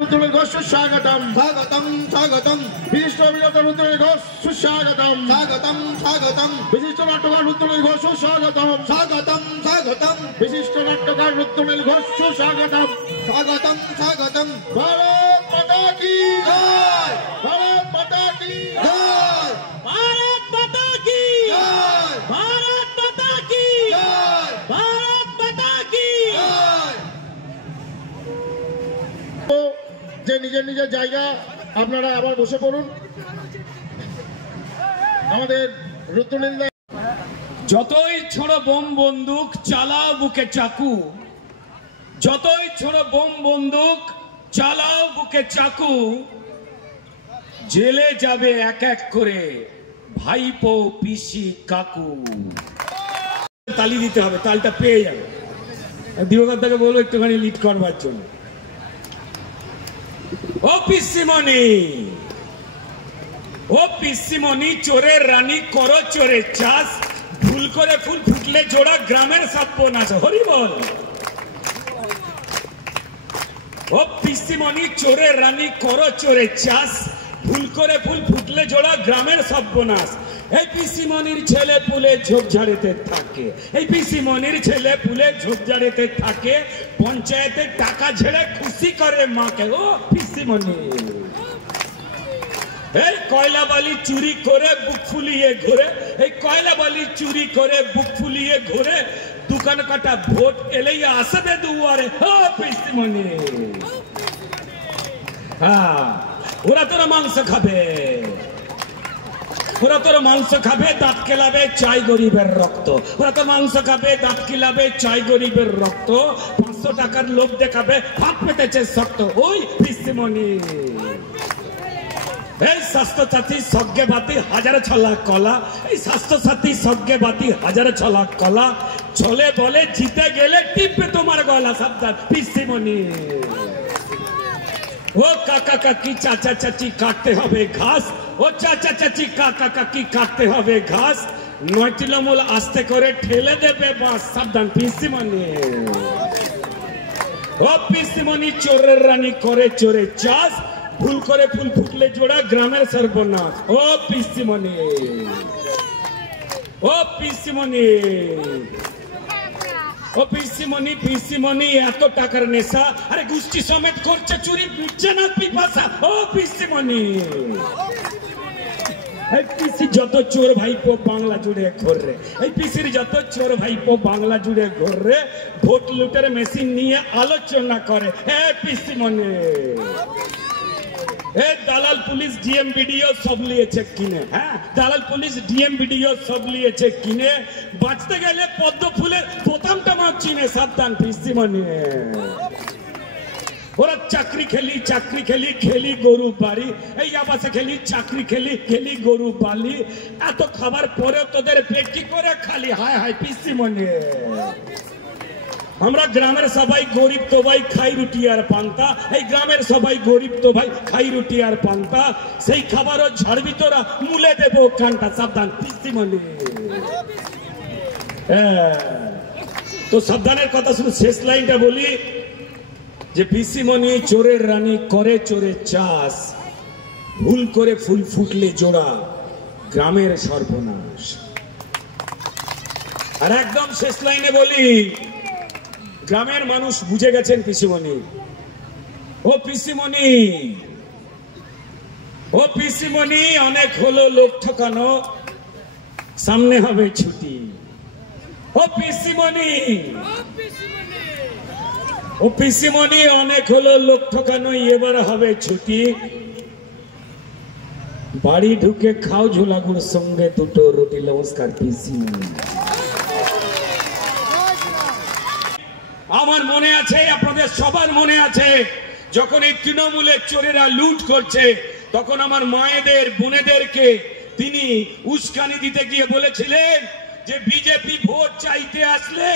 स्वागतम स्वागतम स्वागतम विशिष्ट अभिनेता रुद्र घोष सुस्वागतम स्वागतम स्वागतम विशिष्ट नाट्यकार रुद्र घोष सुस्वागतम स्वागतम स्वागतम विशिष्ट नाट्यकार रुद्र घोष सुस्वागतम स्वागतम स्वागतम भारत माता की जय भारत माता की जय भारत माता की जय भारत माता की जय भारत माता की जय যে নিজের নিজের জায়গা আপনারা আবার বসে পড়ুন। আমাদের রুদ্রনীল যতই ছোড়ো বোম বন্দুক চালাও বুকে চাকু, যতই ছোড়ো বোম বন্দুক চালাও বুকে চাকু, জেলে যাবে এক এক করে ভাইপো পিসি কাকু। তালি দিতে হবে, তালটা পেয়ে যাবে। দিবকার দাকে বলবো একটুখানি লিড করবার জন্য। ও পিসিমণি, ও পিসিমণি, চোরের রানী করো চোরের চাষ, ভুল করে ফুল ফুটলে জোড়া গ্রামের সর্বনাশ। হরি বল। ও পিসিমণি, চোরের রানী করো চোরের চাষ, ভুল করে ফুল ফুটলে জোড়া গ্রামের সর্বনাশ। এই পিসিমণির ছেলে পুলে ঝোপঝাড়েতে থাকে, এই পিসিমণির ছেলে পুলে ঝোপঝাড়েতে থাকে, পঞ্চায়েতের টাকা ঝেড়ে খুশি করে মাকে। ও পিসিমণি, এই কয়লা বালি চুরি করে বুক ফুলিয়ে ঘুরে, এই কয়লা বালি চুরি করে বুক ফুলিয়ে ঘুরে, দোকান কাটা ভোট এলেই আসবে দুয়ারে। ও পিসিমণি, হ্যাঁ, ওরা তোরা মাংস খাবে, ওরা তোর মাংস খাবে, দাঁত কেলাবে, চাই গরিবের রক্ত। ওরা তো মাংস খাবে, দাঁত কেলাবে, চাই গরিবের রক্ত। 500 টাকার লোভ দেখাবে, হাত পেতেছে শক্ত। ওই পিসিমণি, এই স্বাস্থ্য সাথী সজ্ঞে বাতি হাজার ছলা কলা, এই স্বাস্থ্য সাথী সজ্ঞে বাতি হাজার ছলা কলা, চলে বলে জিতে গেলে টিপবে তোমার গলা। সাবধান পিসিমণি। ও কাকা কাকি চাচা চাচি কাটতে হবে ঘাস, ও চাচা চাচি কাকা কাকি কাটতে হবে ঘাস, 9 তৃণমূল আস্তে করে ঠেলে দেবে বাস। সাবধান পিসিমণি। ও পিসিমণি, চোরের রানী করে চোরের চাষ, ভুল করে ফুল ফুটলে জোড়া গ্রামের সর্বনাশ। ও পিসিমণি, ও পিসিমণি, ও পিসিমণি, পিসিমণি এত টাকার নেশা, আরে গোষ্ঠী সমেত করছে চুরি, বুঝছে না পিপাসা। ও পিসিমণি, এই পিসি যত চোর ভাইপো বাংলা জুড়ে ঘুরে, এই পিসির যত চোর ভাইপো বাংলা জুড়ে ঘুরে, ভোট লুটের মেশিন নিয়ে আলোচনা করে। হে পিসিমণি, এই দালাল পুলিশ ডিএম বিডিও সব লিয়েছে কিনে, হ্যাঁ, দালাল পুলিশ ডিএম বিডিও সব লিয়েছে কিনে, বাঁচতে গেলে পদ্ম ফুলের বোতামটা মাপ চিনে। সাবধান পিসিমণি। ওরা চাকরি খেলি, চাকরি খেলি, খেলি গরু বাড়ি, এই আবাসে খেলি, চাকরি খেলি, খেলি গরু বালি, এত খাবার পরে তোদের পেট কি করে খালি। হায় হায় পিসিমণি। আমরা গ্রামের সবাই গরিব তো ভাই, খাই রুটি আর পান্তা, এই গ্রামের সবাই গরিব তো ভাই, খাই রুটি আর পান্তা, সেই খাবারও ঝাড়বি তোরা, মুলে দেবো কানটা। সাবধান পিসিমণি। তো সাবধানের কথা শুধু শেষ লাইনটা বলি যে পিসিমণি, চোরের রানী করে চোরের চাষ, ভুল করে ফুল ফুটলে জোড়া গ্রামের সর্বনাশ। আর একদম শেষ লাইনে বলি, গ্রামের মানুষ বুঝে গেছেন পিসিমণি। ও পিসিমণি, ও পিসিমণি, অনেক হলো লোক ঠকানো, সামনে হবে ছুটি। ও পিসিমণি, ও পিসিমণি, অনেক হলো লোক ঠকানো, এবার হবে ছুটি। বাড়ি ঢুকে খাও ঝোলাগুড়, সঙ্গে দুটো রুটি। নমস্কার পিসিমণি। আমার মনে আছে, আপনাদের সবার মনে আছে, যখন এই তৃণমূলের চোরেরা লুট করছে, তখন আমার মায়েদের বোনেদেরকে তিনি উস্কানি দিতে গিয়ে বলেছিলেন যে বিজেপি ভোট চাইতে আসলে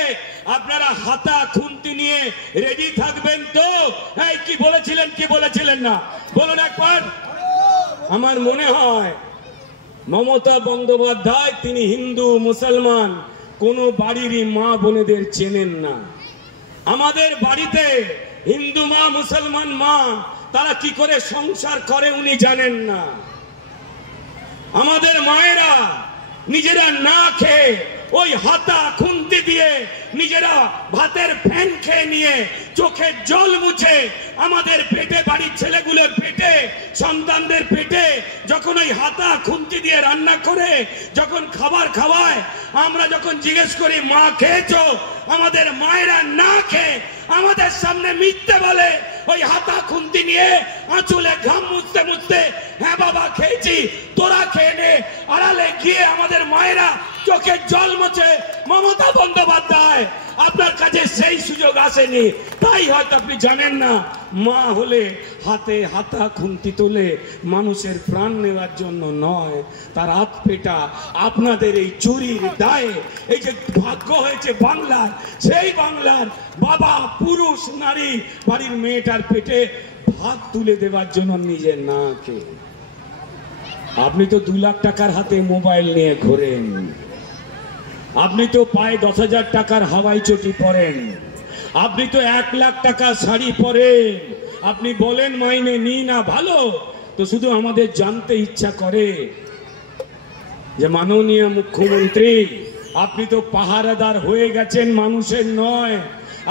আপনারা হাতা খুন্তি নিয়ে রেডি থাকবেন তো। এই কি বলেছিলেন, কি বলেছিলেন না বলুন একবার। আমার মনে হয় মমতা বন্দ্যোপাধ্যায় তিনি হিন্দু মুসলমান কোনো বাড়িরই মা বোনেদের চেনেন না। আমাদের বাড়িতে হিন্দু মা মুসলমান মা তারা কি করে সংসার করে উনি জানেন না। আমাদের মায়েরা নিজেরা না খেয়ে ওই হাতা খুন্তি দিয়ে নিজেরা ভাতের ফ্যান খেয়ে নিয়ে চোখের জল মুছে আমাদের পেটে, বাড়ির ছেলেগুলোর পেটে, সন্তানদের পেটে যখন ওই হাতা খুন্তি দিয়ে রান্না করে যখন খাবার খাওয়ায়, আমরা যখন জিজ্ঞেস করি মা খেয়েছো, আমাদের মায়েরা না খেয়ে আমাদের সামনে মিথ্যে বলে। ওই হাতা খুন্তি নিয়ে আঁচলে ঘাম মুছতে মুছতে হ্যাঁ বাবা খেয়েছি, তোরা খেয়ে নে। আড়ালে গিয়ে আমাদের মায়েরা চোখের জল মোছে। মমতা বন্দ্যোপাধ্যায়, আপনার কাছে সেই সুযোগ আসেনি, তাই হয়তো আপনি জানেন না। মা হলে হাতে হাতা খুন্তি তোলে মানুষের প্রাণ নেওয়ার জন্য নয়, তার হাত পেটা আপনাদের এই চুরির দায়ে। এই যে ভাগ্য হয়েছে বাংলার, সেই বাংলার বাবা পুরুষ নারী বাড়ির মেয়েটার পেটে ভাত তুলে দেওয়ার জন্য নিজে না খেয়ে। আপনি তো 2 লাখ টাকার হাতে মোবাইল নিয়ে ঘোরেন, আপনি তো পায়ে 10,000 টাকার হাওয়াই চটি পরেন, আপনি তো 1 লাখ টাকা শাড়ি পরেন। আপনি বলেন মাইনে নি না, ভালো তো। শুধু আমাদের জানতে ইচ্ছা করে যে মাননীয় মুখ্যমন্ত্রী, আপনি তো পাহারাদার হয়ে গেছেন, মানুষের নয়।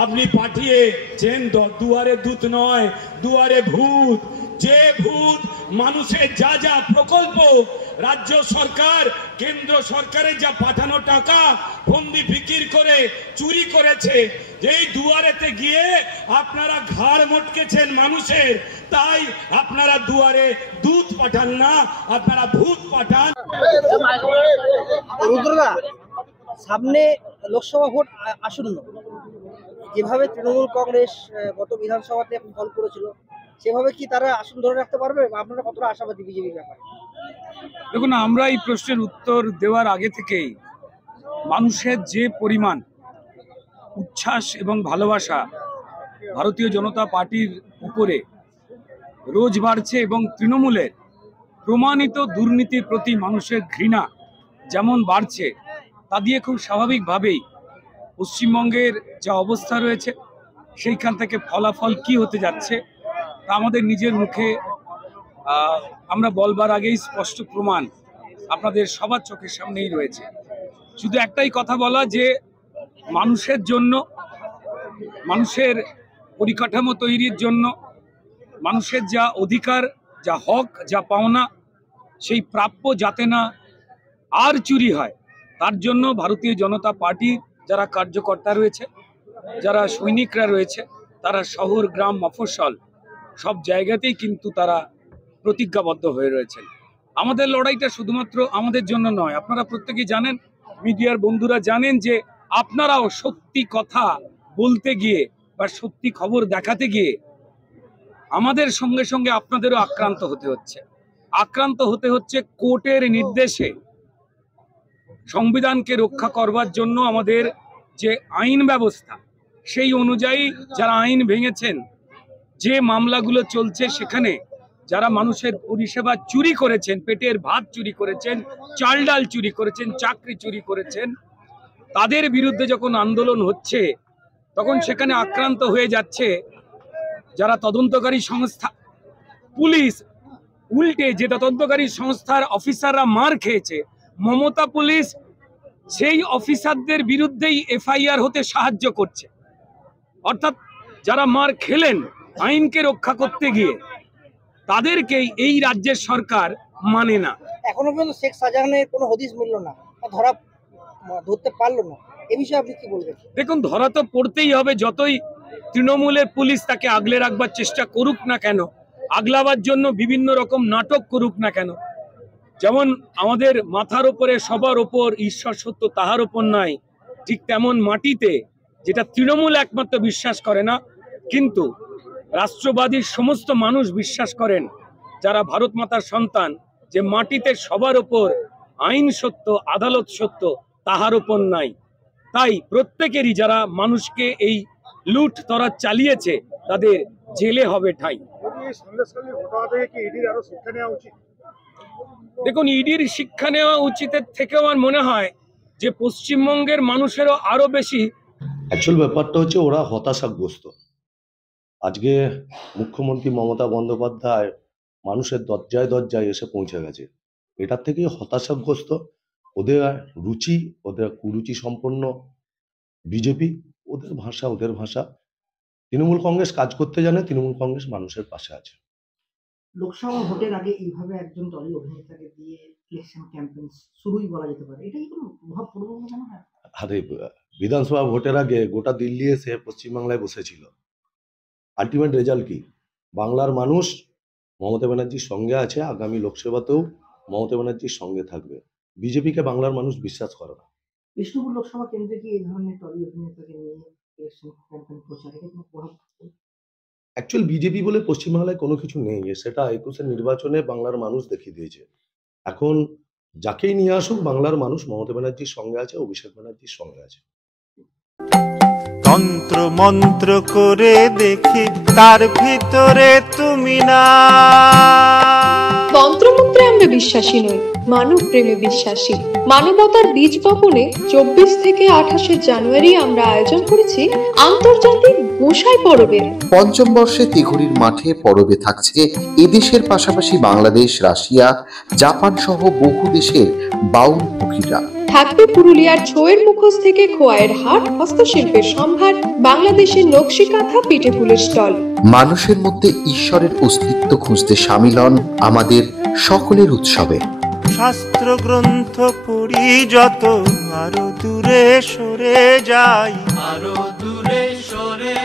আপনি পাঠিয়েছেন দুয়ারে দূত নয়, দুয়ারে ভূত। যে ভূত মানুষের যা যা প্রকল্প রাজ্য সরকার, কেন্দ্র সরকারের যা পাঠানো টাকা ফন্দি ফিকির করে চুরি করেছে, যেই দুয়ারেতে গিয়ে আপনারা ঘাড় মটকেছেন মানুষের, তাই আপনারা দুয়ারে দূত পাঠান না, আপনারা ভূত পাঠান। রুদ্রদা, সামনে লোকসভা ভোট আসন্ন, যেভাবে তৃণমূল কংগ্রেস গত বিধানসভাতে ফল করেছিল, সেভাবে কি তারা আসন ধরে রাখতে পারবে? আপনারা কতটা আশাবাদী বিজেপির ব্যাপারে? দেখুন, আমরা এই প্রশ্নের উত্তর দেওয়ার আগে থেকেই মানুষের যে পরিমাণ উচ্ছ্বাস এবং ভালোবাসা ভারতীয় জনতা পার্টির উপরে রোজ বাড়ছে এবং তৃণমূলের প্রমাণিত দুর্নীতির প্রতি মানুষের ঘৃণা যেমন বাড়ছে, তা দিয়ে খুব স্বাভাবিকভাবেই পশ্চিমবঙ্গের যা অবস্থা রয়েছে সেইখান থেকে ফলাফল কি হতে যাচ্ছে তা আমাদের নিজের মুখে আমরা বলবার আগেই স্পষ্ট প্রমাণ আপনাদের সবার চোখের সামনেই রয়েছে। শুধু একটাই কথা বলা যে মানুষের জন্য, মানুষের পরিকাঠামো তৈরির জন্য, মানুষের যা অধিকার, যা হক, যা পাওনা, সেই প্রাপ্য যাতে না আর চুরি হয়, তার জন্য ভারতীয় জনতা পার্টির যারা কার্যকর্তা রয়েছে, যারা সৈনিকরা রয়েছে, তারা শহর, গ্রাম, মফস্বল সব জায়গাতেই কিন্তু তারা প্রতিজ্ঞাবদ্ধ হয়ে রয়েছেন। আমাদের লড়াইটা শুধুমাত্র আমাদের জন্য নয়, আপনারা প্রত্যেকেই জানেন, মিডিয়ার বন্ধুরা জানেন যে আপনারাও সত্যি কথা বলতে গিয়ে বা সত্যি খবর দেখাতে গিয়ে আমাদের সঙ্গে সঙ্গে আপনাদেরও আক্রান্ত হতে হচ্ছে কোর্টের নির্দেশে। সংবিধানকে রক্ষা করবার জন্য আমাদের যে আইন ব্যবস্থা, সেই অনুযায়ী যারা আইন ভেঙেছেন, যে মামলাগুলো চলছে, সেখানে যারা মানুষের পরিষেবা চুরি করেছেন, পেটের ভাত চুরি করেছেন, চাল ডাল চুরি করেছেন, চাকরি চুরি করেছেন, তাদের বিরুদ্ধে যখন আন্দোলন হচ্ছে, তখন সেখানে আক্রান্ত হয়ে যাচ্ছে যারা তদন্তকারী সংস্থা। পুলিশ উল্টে যে তদন্তকারী সংস্থার অফিসাররা মার খেয়েছে, মমতা পুলিশ সেই অফিসারদের বিরুদ্ধেই এফআইআর হতে সাহায্য করছে। অর্থাৎ যারা মার খেলেন আইনকে রক্ষা করতে গিয়ে, তাদেরকেই এই রাজ্যের সরকার মানে না। এখনো পর্যন্ত শেখ শাহজাহানের কোনো হদিস মিলল না, ধরতে পারলো না, এ বিষয়ে আপনি কি বলবেন? দেখুন, ধরা তো পড়তেই হবে। যতই তৃণমূলের পুলিশ তাকে আগলে রাখবার চেষ্টা করুক না কেন, আগলাবার জন্য বিভিন্ন রকম নাটক করুক না কেন, যেমন আমাদের মাথার ওপরে সবার ওপর ঈশ্বর সত্য তাহার ওপর নাই, ঠিক তেমন মাটিতে, যেটা তৃণমূল একমাত্র বিশ্বাস করে না, কিন্তু রাষ্ট্রবাদীর সমস্ত মানুষ বিশ্বাস করেন, যারা ভারত মাতার সন্তান, যে মাটিতে সবার ওপর আইন সত্য, আদালত সত্য, তাহার ওপর নাই। তাই প্রত্যেকেরই যারা মানুষকে এই লুট তরা চালিয়েছে, তাদের জেলে হবে ঠাঁই। দেখুন, ইডির শিক্ষা নেওয়া উচিতের থেকে আমার মনে হয় যে পশ্চিমবঙ্গের মানুষেরও আরো বেশি। অ্যাকচুয়াল ব্যাপারটা হচ্ছে ওরা হতাশাগ্রস্ত। আজকে মুখ্যমন্ত্রী মমতা বন্দ্যোপাধ্যায় মানুষের দরজায় দরজায় এসে পৌঁছে গেছে। এটার থেকেই হতাশাগ্রস্ত ওদের রুচি, ওদের কুরুচি সম্পন্ন বিজেপি, ওদের ভাষা। তৃণমূল কংগ্রেস কাজ করতে জানে, তৃণমূল কংগ্রেস মানুষের পাশে আছে। লোকসভা ভোটের আগে এইভাবে একজন দলীয় অভিনেতাকে দিয়ে ইলেকশন ক্যাম্পেইন শুরুই বলা যেতে পারে, এটা কি কোনো প্রভাব পড়বে বলে মনে হয়? আরে বিধানসভা ভোটের আগে গোটা দিল্লি এসে পশ্চিমবাংলায় বসেছিল। আলটিমেট রেজাল্ট কি? বাংলার মানুষ মমতা ব্যানার্জির সঙ্গে আছে, আগামী লোকসভাতেও মমতা ব্যানার্জির সঙ্গে থাকবে। বিজেপিকে বাংলার মানুষ বিশ্বাস করে না। বিষ্ণুপুর লোকসভা কেন্দ্রে কি এই ধরনের দলীয় অভিনেতাকে নিয়ে ইলেকশন ক্যাম্পেইন প্রচারে কোনো প্রভাব পড়বে? অ্যাকচুয়াল বিজেপি বলে পশ্চিমবাংলায় কোনো কিছু নেই, সেটা 21-এর নির্বাচনে বাংলার মানুষ দেখিয়ে দিয়েছে। এখন যাকেই নিয়ে আসুক বাংলার মানুষ মমতা ব্যানার্জির সঙ্গে আছে, অভিষেক ব্যানার্জির সঙ্গে আছে। তন্ত্র মন্ত্র করে দেখি তার ভিতরে তুমি না। তন্ত্রমন্ত্রে আমরা বিশ্বাসী নই, মানব প্রেমে বিশ্বাসী। মানবতার বীজ বপনে 24 থেকে 28 জানুয়ারি আমরা আয়োজন করেছি আন্তর্জাতিক গোসাই পরবের। পঞ্চম বর্ষে তিঘুরির মাঠে পরবে থাকছে এদেশের পাশাপাশি বাংলাদেশ, রাশিয়া, জাপান সহ বহু দেশের বাউল পুকিরা। থাকবে পুরুলিয়ার ছোয়ের মুখোশ থেকে খোয়াইয়ের হাট, হস্তশিল্পের সম্ভার, বাংলাদেশের নকশি কাঁথা, পিঠে ফুলের স্টল। মানুষের মধ্যে ঈশ্বরের অস্তিত্ব খুঁজতে সামিল হন আমাদের সকলের উৎসবে। শাস্ত্র গ্রন্থ পড়ি যত, আরো দূরে সরে যাই, আরো দূরে সরে